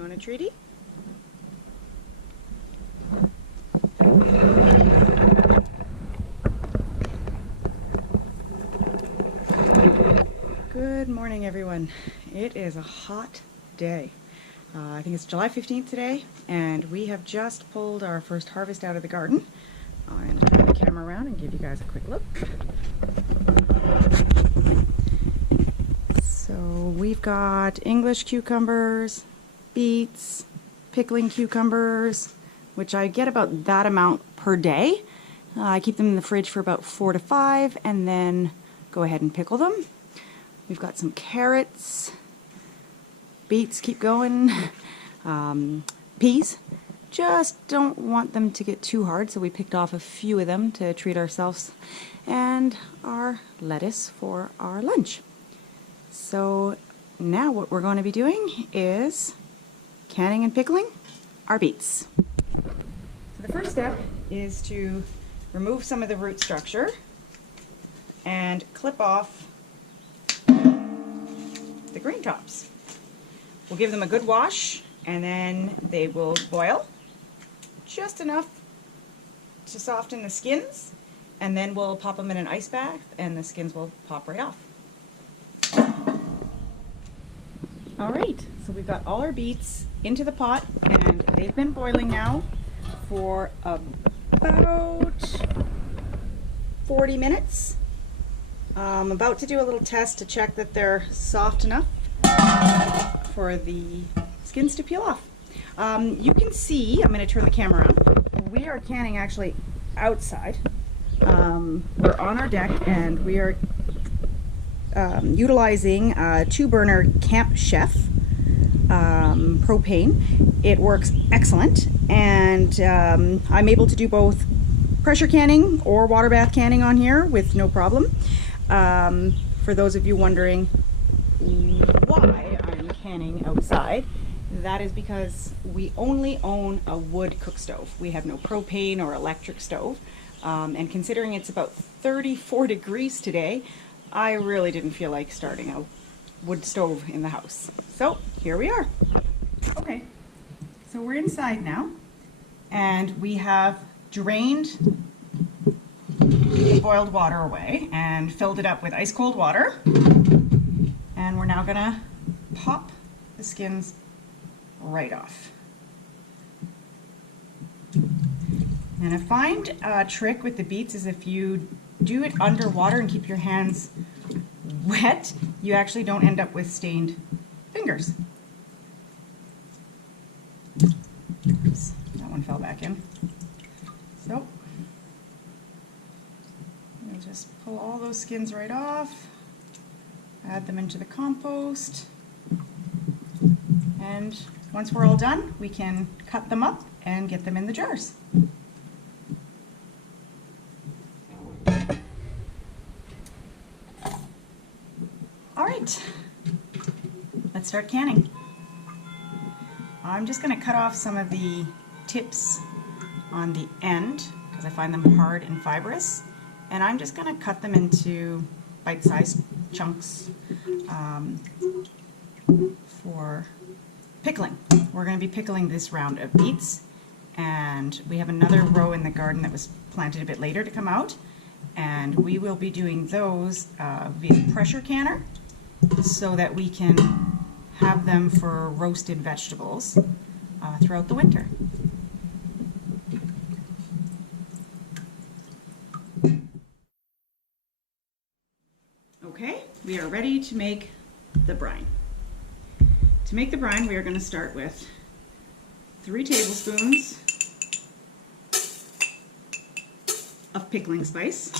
You want a treaty? Good morning, everyone. It is a hot day. I think it's July 15th today, and we have just pulled our first harvest out of the garden. I'm going to turn the camera around and give you guys a quick look. So we've got English cucumbers, beets, pickling cucumbers, which I get about that amount per day. I keep them in the fridge for about 4 to 5 and then go ahead and pickle them. We've got some carrots, beets, keep going, peas. Just don't want them to get too hard, so we picked off a few of them to treat ourselves, and our lettuce for our lunch. So now what we're going to be doing is canning and pickling our beets. So the first step is to remove some of the root structure and clip off the green tops. We'll give them a good wash, and then they will boil just enough to soften the skins, and then we'll pop them in an ice bath and the skins will pop right off. Alright, so we've got all our beets into the pot, and they've been boiling now for about 40 minutes. I'm about to do a little test to check that they're soft enough for the skins to peel off. You can see, I'm going to turn the camera on, we are canning actually outside. We're on our deck, and we are utilizing a 2-burner Camp Chef propane. It works excellent, and I'm able to do both pressure canning or water bath canning on here with no problem. For those of you wondering why I'm canning outside, that is because we only own a wood cook stove. We have no propane or electric stove, and considering it's about 34 degrees today, I really didn't feel like starting a wood stove in the house. So here we are. Okay, so we're inside now, and we have drained the boiled water away and filled it up with ice cold water, and we're now gonna pop the skins right off. And I find a trick with the beets is if you do it underwater and keep your hands wet, you actually don't end up with stained fingers. Oops, that one fell back in. So we'll just pull all those skins right off, add them into the compost, and once we're all done, we can cut them up and get them in the jars. All right, let's start canning. I'm just going to cut off some of the tips on the end because I find them hard and fibrous, and I'm just going to cut them into bite-sized chunks for pickling. We're going to be pickling this round of beets, and we have another row in the garden that was planted a bit later to come out, and we will be doing those via pressure canner so that we can have them for roasted vegetables throughout the winter. Okay, we are ready to make the brine. To make the brine, we are going to start with 3 tablespoons of pickling spice.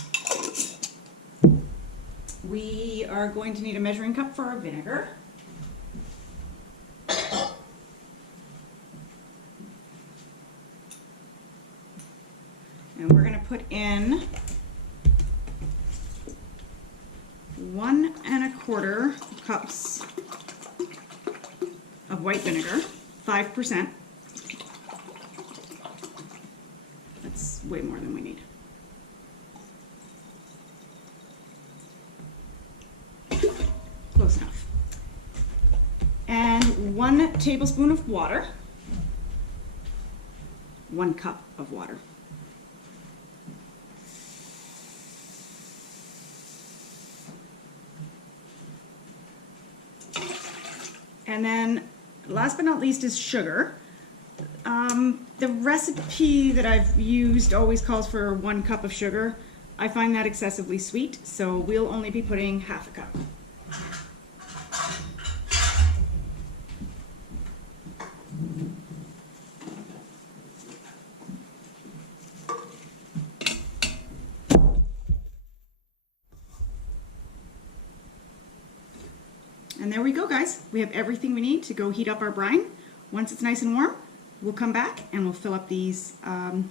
We are going to need a measuring cup for our vinegar. And we're going to put in 1 1/4 cups of white vinegar, 5%. That's way more than we need. Close enough. And 1 tablespoon of water, 1 cup of water. And then last but not least is sugar. The recipe that I've used always calls for 1 cup of sugar. I find that excessively sweet, so we'll only be putting half a cup. And there we go, guys. We have everything we need to go heat up our brine. Once it's nice and warm, we'll come back and we'll fill up these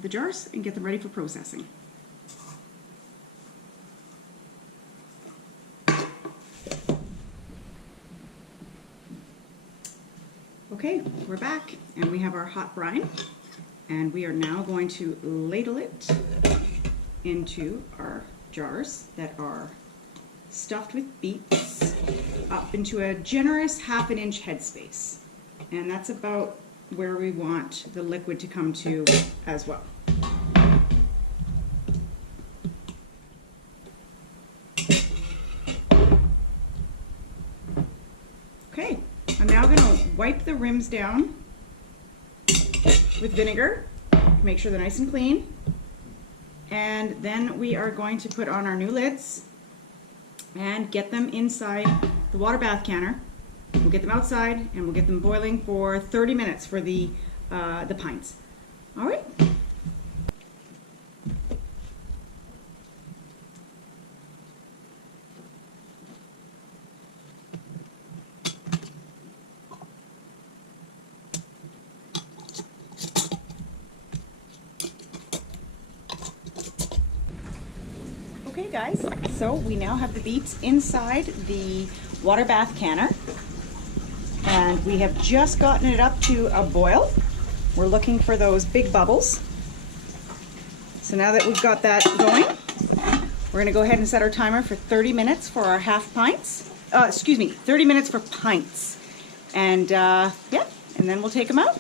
the jars and get them ready for processing. Okay, we're back and we have our hot brine, and we are now going to ladle it into our jars that are stuffed with beets up into a generous 1/2 inch headspace. And that's about where we want the liquid to come to as well. Okay, I'm now going to wipe the rims down with vinegar, make sure they're nice and clean. And then we are going to put on our new lids and get them inside the water bath canner. We'll get them outside and we'll get them boiling for 30 minutes for the pints. All right. Okay guys, so we now have the beets inside the water bath canner, and we have just gotten it up to a boil. We're looking for those big bubbles. So now that we've got that going, we're gonna go ahead and set our timer for 30 minutes for our 1/2 pints. 30 minutes for pints. And yeah, and then we'll take them out.